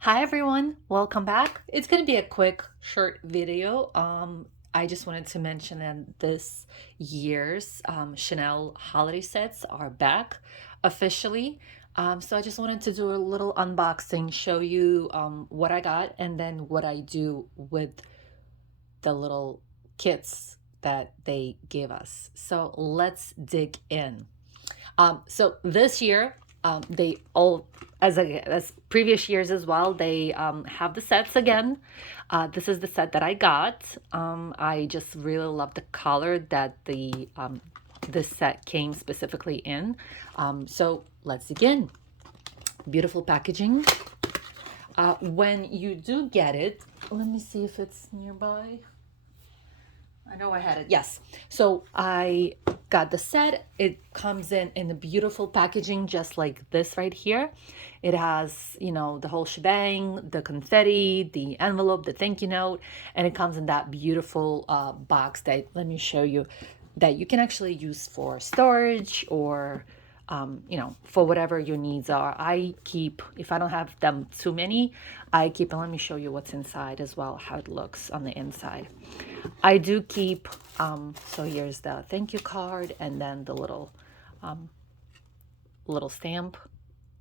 Hi everyone, welcome back. It's going to be a quick short video. I just wanted to mention that this year's Chanel holiday sets are back officially. So I just wanted to do a little unboxing, show you what I got and then what I do with the little kits that they give us. So let's dig in. So this year, they all, as previous years as well, they have the sets again. This is the set that I got. I just really love the color that this set came specifically in. So let's begin. Beautiful packaging. When you do get it, let me see if it's nearby. I know I had it. Yes. So I got the set. It comes in a beautiful packaging, just like this right here. It has, the whole shebang, the confetti, the envelope, the thank you note, and it comes in that beautiful box that, let me show you, that you can actually use for storage or for whatever your needs are. I keep, if I don't have them too many, I keep, and let me show you what's inside as well, how it looks on the inside. I do keep, so here's the thank you card and then the little stamp,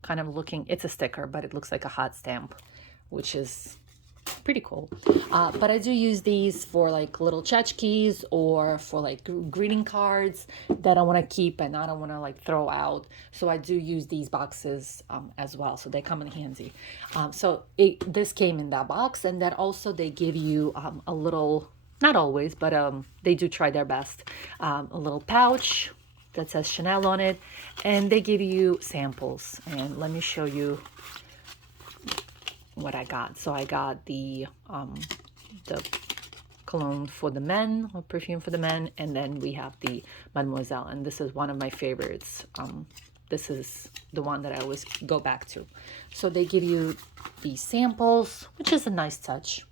kind of looking, it's a sticker, but it looks like a hot stamp, which is pretty cool. But I do use these for like little tchotchkes or for like greeting cards that I want to keep and I don't want to like throw out. So I do use these boxes as well. So they come in handy. This came in that box, and then also they give you a little, not always, but they do try their best, a little pouch that says Chanel on it, and they give you samples. And let me show you what I got. So I got the cologne for the men, or perfume for the men, and then we have the Mademoiselle, and this is one of my favorites. This is the one that I always go back to. So they give you these samples, which is a nice touch.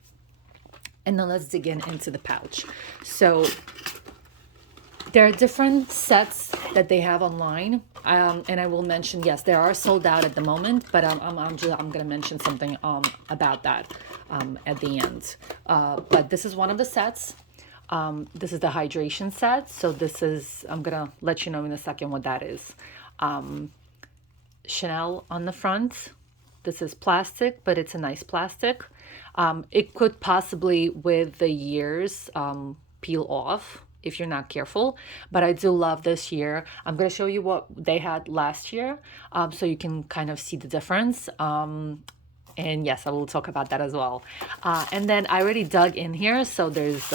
And then let's dig into the pouch. So there are different sets that they have online, and I will mention, yes, they are sold out at the moment, but I'm going to mention something about that at the end. But this is one of the sets. This is the hydration set. So this is, I'm going to let you know in a second what that is. Chanel on the front. This is plastic, but it's a nice plastic. It could possibly, with the years, peel off if you're not careful, but I do love this year. I'm going to show you what they had last year, so you can kind of see the difference. And yes, I will talk about that as well. And then I already dug in here, so there's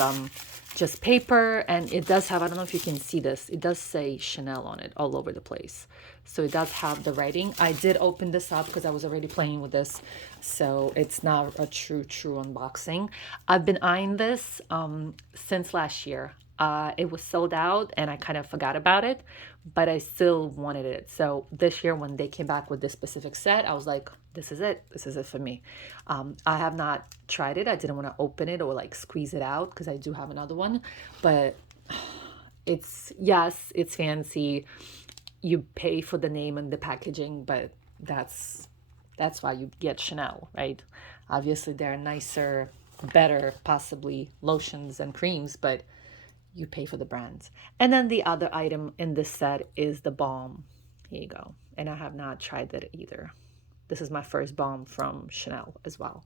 just paper, and it does have, I don't know if you can see this, it does say Chanel on it all over the place. So it does have the writing. I did open this up because I was already playing with this, so it's not a true unboxing. I've been eyeing this since last year. It was sold out and I kind of forgot about it, but I still wanted it. So this year when they came back with this specific set, I was like, this is it. This is it for me. I have not tried it. I didn't want to open it or like squeeze it out because I do have another one, but yes, it's fancy. You pay for the name and the packaging, but that's why you get Chanel, right? Obviously, there are nicer, better, possibly lotions and creams, but you pay for the brands. And then the other item in this set is the balm. Here you go. And I have not tried that either. This is my first balm from Chanel as well.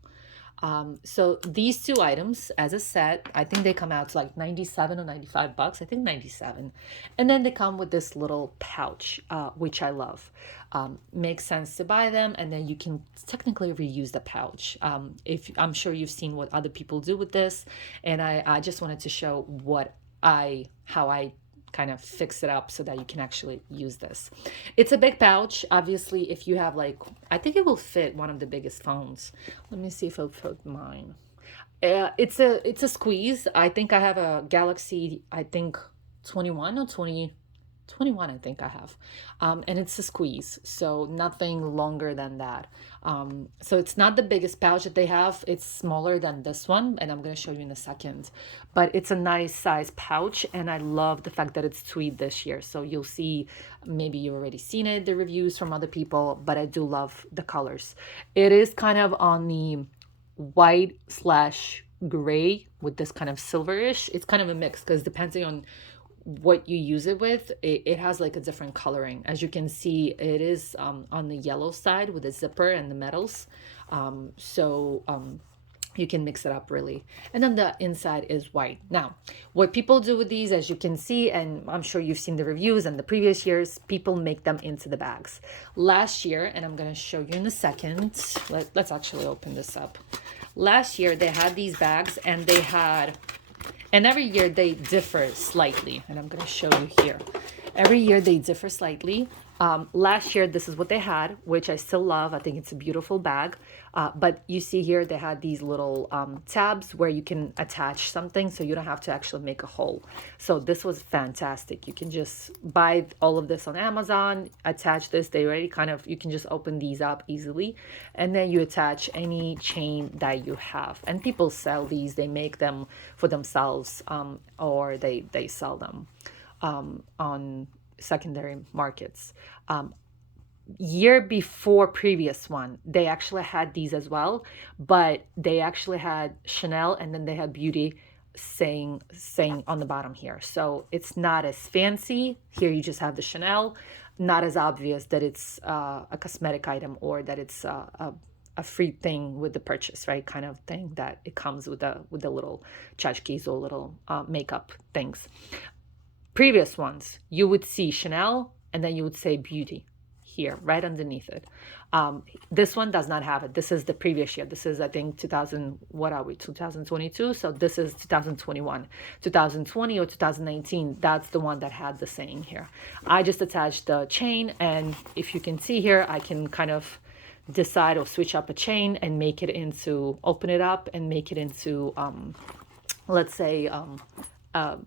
So these two items as a set, I think they come out to like 97 or 95 bucks. I think 97. And then they come with this little pouch, which I love. Makes sense to buy them, and then you can technically reuse the pouch. If I'm sure you've seen what other people do with this, and I just wanted to show how I kind of fix it up so that you can actually use this. It's a big pouch. Obviously, if you have like, I think it will fit one of the biggest phones. Let me see if I'll put mine. It's a squeeze. I think I have a Galaxy, I think 21 or 20. 21, I think I have. And it's a squeeze, so nothing longer than that. So it's not the biggest pouch that they have. It's smaller than this one, and I'm going to show you in a second. But it's a nice size pouch, and I love the fact that it's tweed this year. So you'll see, maybe you've already seen it, the reviews from other people, but I do love the colors. It is kind of on the white slash gray with this kind of silverish. It's kind of a mix because depending on what you use it with, it has like a different coloring. As you can see, it is on the yellow side with the zipper and the metals. You can mix it up really. And then the inside is white. Now, what people do with these, as you can see, and I'm sure you've seen the reviews and the previous years, people make them into the bags. Last year, and I'm going to show you in a second, let's actually open this up. Last year, they had these bags, and they had, and every year they differ slightly, and I'm going to show you here. Every year they differ slightly. Last year, this is what they had, which I still love. I think it's a beautiful bag. But you see here, they had these little tabs where you can attach something, so you don't have to actually make a hole. So this was fantastic. You can just buy all of this on Amazon, attach this. They already kind of, you can just open these up easily. And then you attach any chain that you have. And people sell these. They make them for themselves, or they sell them on secondary markets. Year before previous one, they actually had these as well, but they actually had Chanel, and then they had beauty saying on the bottom here. So it's not as fancy. Here you just have the Chanel, not as obvious that it's a cosmetic item or that it's a free thing with the purchase, right? Kind of thing that it comes with the little tchotchkes or little makeup things. Previous ones, you would see Chanel, and then you would say beauty here, right underneath it. This one does not have it. This is the previous year. This is, I think, 2000, what are we, 2022? So this is 2021. 2020 or 2019, that's the one that had the saying here. I just attached the chain, and if you can see here, I can kind of decide or switch up a chain and make it into, open it up and make it into, let's say, a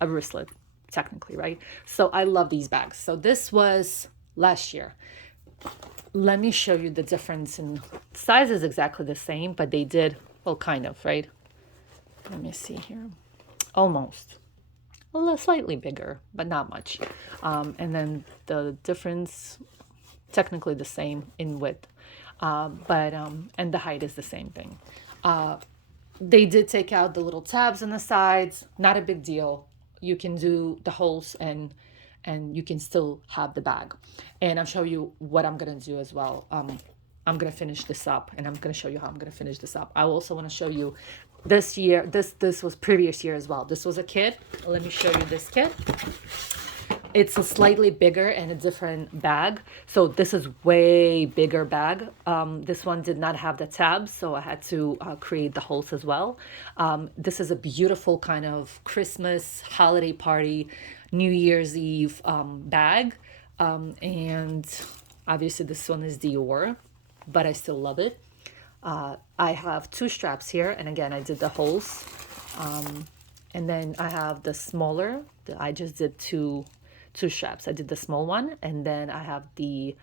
wristlet, technically, right? So I love these bags. So this was last year. Let me show you the difference in size. Is exactly the same, but they did, well, kind of, right? Let me see here. Almost. A little slightly bigger, but not much. And then the difference, technically the same in width, and the height is the same thing. They did take out the little tabs on the sides. Not a big deal. You can do the holes, and you can still have the bag. And I'll show you what I'm going to do as well. I'm going to finish this up, and I'm going to show you how I'm going to finish this up. I also want to show you this year. This was previous year as well. This was a kit. Let me show you this kit. It's a slightly bigger and a different bag. So this is way bigger bag. This one did not have the tabs, so I had to create the holes as well. This is a beautiful kind of Christmas holiday party, New Year's Eve bag. And obviously this one is Dior, but I still love it. I have two straps here, and again, I did the holes. And then I have the smaller, I just did two straps. I did the small one, and then I have the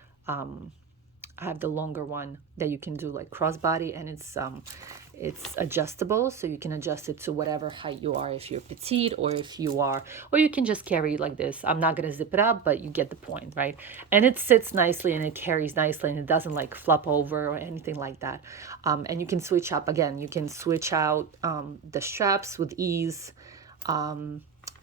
longer one that you can do like crossbody, and it's adjustable, so you can adjust it to whatever height you are, if you're petite or if you are, or you can just carry it like this. I'm not gonna zip it up, but you get the point, right? And it sits nicely and it carries nicely, and it doesn't like flop over or anything like that. And you can switch up, again, you can switch out the straps with ease.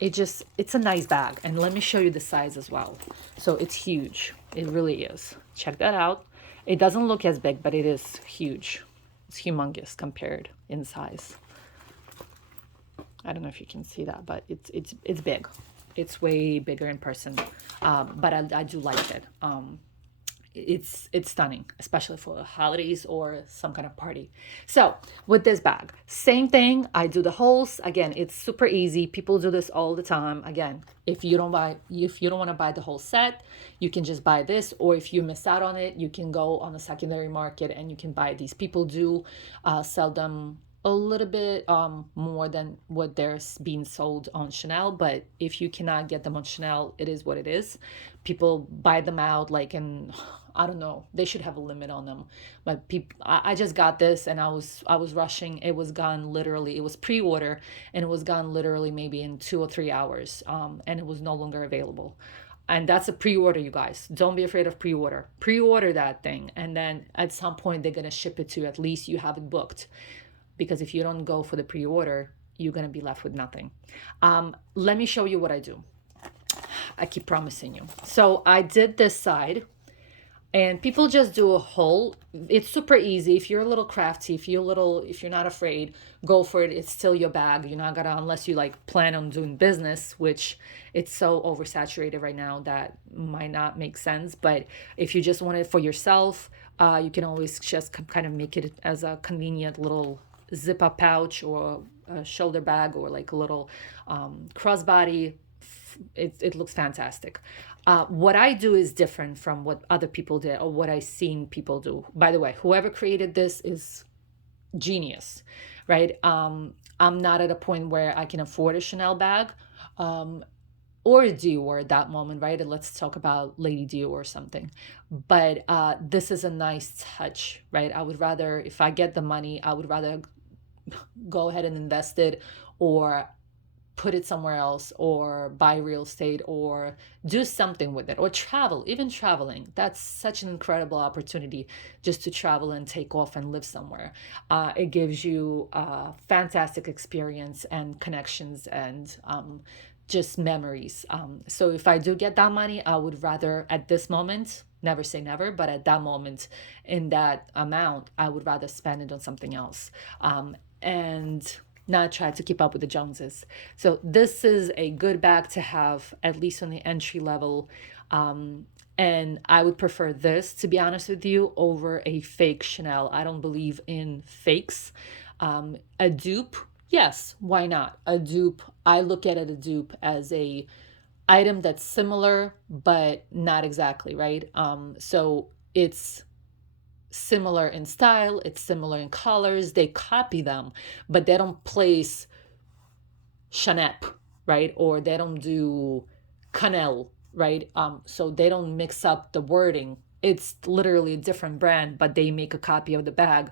It's a nice bag, and let me show you the size as well. So it's huge. It really is. Check that out. It doesn't look as big, but it is huge. It's humongous compared in size. I don't know if you can see that, but it's big. It's way bigger in person. But I do like it. It's stunning, especially for holidays or some kind of party. So with this bag, same thing. I do the holes. Again, it's super easy. People do this all the time. Again, if you don't want to buy the whole set, you can just buy this, or if you miss out on it, you can go on the secondary market and you can buy these. People do sell them a little bit more than what there's being sold on Chanel, but if you cannot get them on Chanel, it is what it is. People buy them out like in, I don't know, they should have a limit on them. But people, I just got this and I was rushing. It was gone literally. It was pre-order and it was gone literally maybe in 2 or 3 hours. And it was no longer available. And that's a pre-order, you guys. Don't be afraid of pre-order. Pre-order that thing, and then at some point they're gonna ship it to you. At least you have it booked, because if you don't go for the pre-order, you're gonna be left with nothing. Let me show you what I do. I keep promising you. So I did this side, and people just do a hole. It's super easy. If you're a little crafty, if you're not afraid, go for it. It's still your bag. You're not gonna, unless you like plan on doing business, which it's so oversaturated right now that might not make sense. But if you just want it for yourself, you can always just kind of make it as a convenient little zip up pouch or a shoulder bag, or like a little crossbody. It looks fantastic. What I do is different from what other people did or what I seen people do. By the way, whoever created this is genius, right? I'm not at a point where I can afford a Chanel bag, or a Dior at that moment, right? And let's talk about Lady Dior or something. But this is a nice touch, right? I would rather, if I get the money, I would rather go ahead and invest it, or put it somewhere else, or buy real estate, or do something with it, or travel. Even traveling, that's such an incredible opportunity, just to travel and take off and live somewhere. It gives you a fantastic experience and connections, and just memories. So if I do get that money, I would rather at this moment, never say never, but at that moment, in that amount, I would rather spend it on something else. And not try to keep up with the Joneses. So this is a good bag to have, at least on the entry level. And I would prefer this, to be honest with you, over a fake Chanel. I don't believe in fakes. A dupe, yes, why not? A dupe, I look at it, a dupe, as a item that's similar, but not exactly, right? So it's similar in style, it's similar in colors. They copy them, but they don't place Chanel, right? Or they don't do Canel, right? So they don't mix up the wording. It's literally a different brand, but they make a copy of the bag.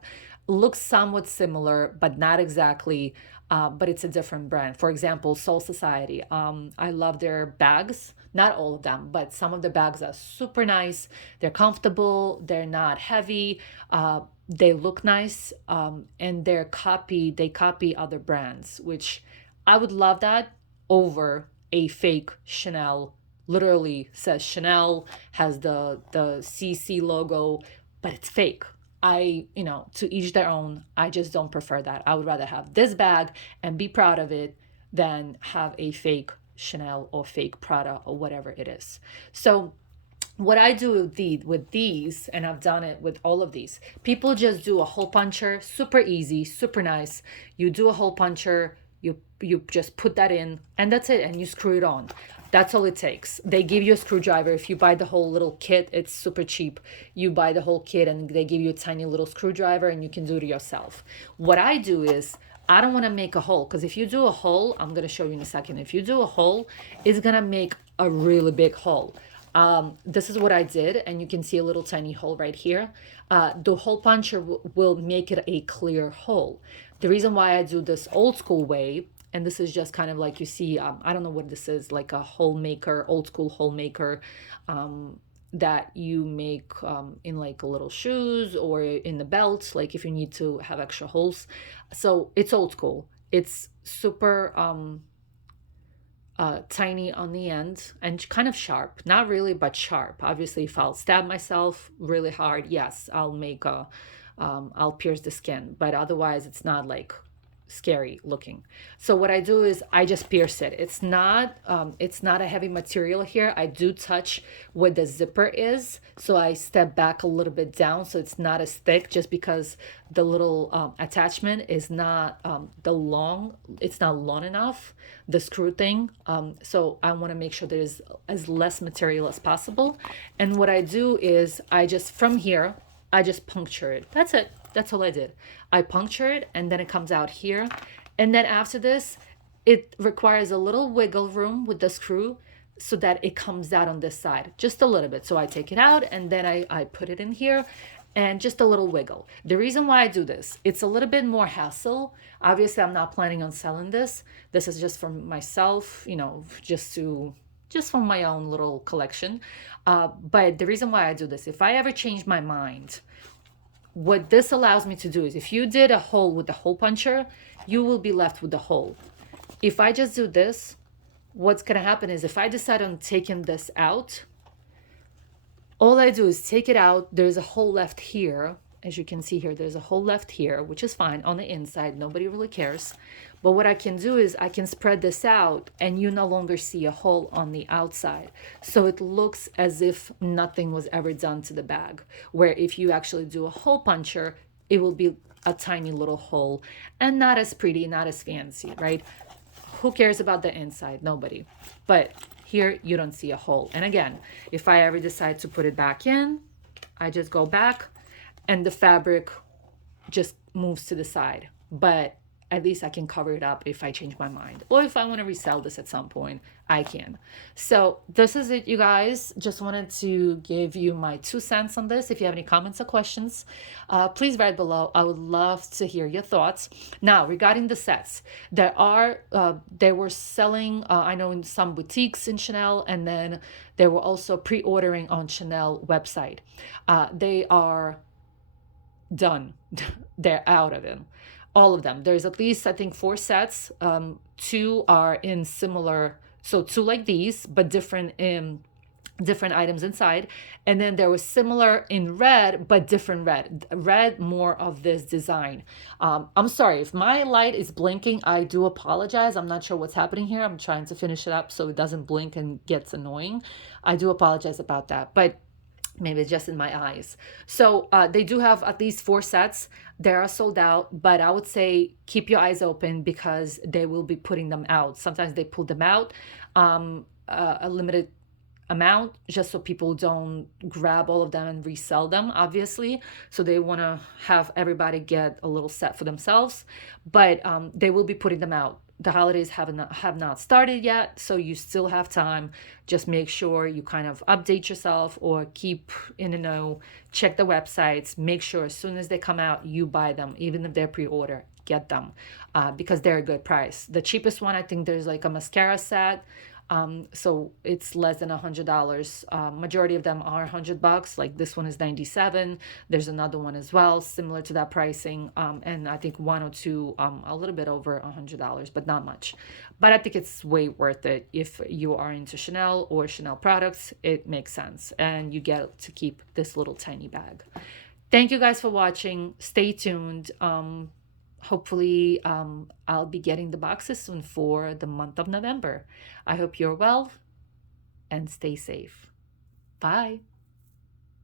Looks somewhat similar, but not exactly. But it's a different brand. For example, Soul Society. I love their bags. Not all of them, but some of the bags are super nice. They're comfortable. They're not heavy. They look nice, and they copy other brands, which I would love that over a fake Chanel. Literally says Chanel, has the CC logo, but it's fake. To each their own. I just don't prefer that. I would rather have this bag and be proud of it than have a fake Chanel or fake Prada or whatever it is. So what I do with these, and I've done it with all of these, people just do a hole puncher, super easy, super nice. You do a hole puncher, you just put that in, and that's it, and you screw it on. That's all it takes. They give you a screwdriver. If you buy the whole little kit, it's super cheap. You buy the whole kit and they give you a tiny little screwdriver, and you can do it yourself. What I do is, I don't want to make a hole, because if you do a hole, I'm going to show you in a second. If you do a hole, it's going to make a really big hole. This is what I did, and you can see a little tiny hole right here. The hole puncher will make it a clear hole. The reason why I do this old school way, and this is just kind of like, you see, I don't know what this is, like a hole maker, old school hole maker, that you make in like little shoes or in the belt, like if you need to have extra holes. So it's old school. It's super tiny on the end and kind of sharp. Not really, but sharp. Obviously, if I'll stab myself really hard, yes, I'll pierce the skin. But otherwise, it's not like scary looking. So what I do is I just pierce it. It's not a heavy material here. I do touch where the zipper is, so I step back a little bit down so it's not as thick, just because the little attachment is not it's not long enough, the screw thing. So I want to make sure there's as less material as possible. And what I do is I just, from here, I just puncture it. That's it. That's all I did. I puncture it and then it comes out here. And then after this, it requires a little wiggle room with the screw so that it comes out on this side just a little bit. So I take it out and then I put it in here and just a little wiggle. The reason why I do this, it's a little bit more hassle. Obviously, I'm not planning on selling this. This is just for myself, you know, just from my own little collection. But the reason why I do this, if I ever change my mind, what this allows me to do is if you did a hole with the hole puncher, you will be left with the hole. If I just do this, what's going to happen is if I decide on taking this out, all I do is take it out. There's a hole left here. As you can see here, there's a hole left here, which is fine on the inside. Nobody really cares. But what I can do is I can spread this out and you no longer see a hole on the outside. So it looks as if nothing was ever done to the bag. Where if you actually do a hole puncher, it will be a tiny little hole and not as pretty, not as fancy, right? Who cares about the inside? Nobody. But here you don't see a hole. And again, if I ever decide to put it back in, I just go back and the fabric just moves to the side. But at least I can cover it up if I change my mind. Or if I want to resell this at some point, I can. So this is it, you guys. Just wanted to give you my 2 cents on this. If you have any comments or questions, please write below. I would love to hear your thoughts. Now, regarding the sets, they were selling, I know in some boutiques in Chanel, and then they were also pre-ordering on Chanel website. They are done. They're out of them. All of them. There's at least, I think, 4 sets. 2 are in similar, so 2 like these, but different items inside. And then there was similar in red, but different red. Red, more of this design. I'm sorry if my light is blinking. I do apologize. I'm not sure what's happening here. I'm trying to finish it up so it doesn't blink and gets annoying. I do apologize about that. But maybe it's just in my eyes. So they do have at least 4 sets. They are sold out, but I would say keep your eyes open because they will be putting them out. Sometimes they pull them out a limited amount just so people don't grab all of them and resell them, obviously. So they want to have everybody get a little set for themselves, but they will be putting them out. The holidays have not started yet, so you still have time. Just make sure you kind of update yourself or keep in the know, check the websites, make sure as soon as they come out, you buy them, even if they're pre-order, get them because they're a good price. The cheapest one, I think there's like a mascara set. So it's less than $100. Majority of them are $100. Like this one is 97. There's another one as well, similar to that pricing. And I think 1 or 2, a little bit over $100, but not much. But I think it's way worth it. If you are into Chanel or Chanel products, it makes sense. And you get to keep this little tiny bag. Thank you guys for watching. Stay tuned. Hopefully, I'll be getting the boxes soon for the month of November. I hope you're well and stay safe. Bye.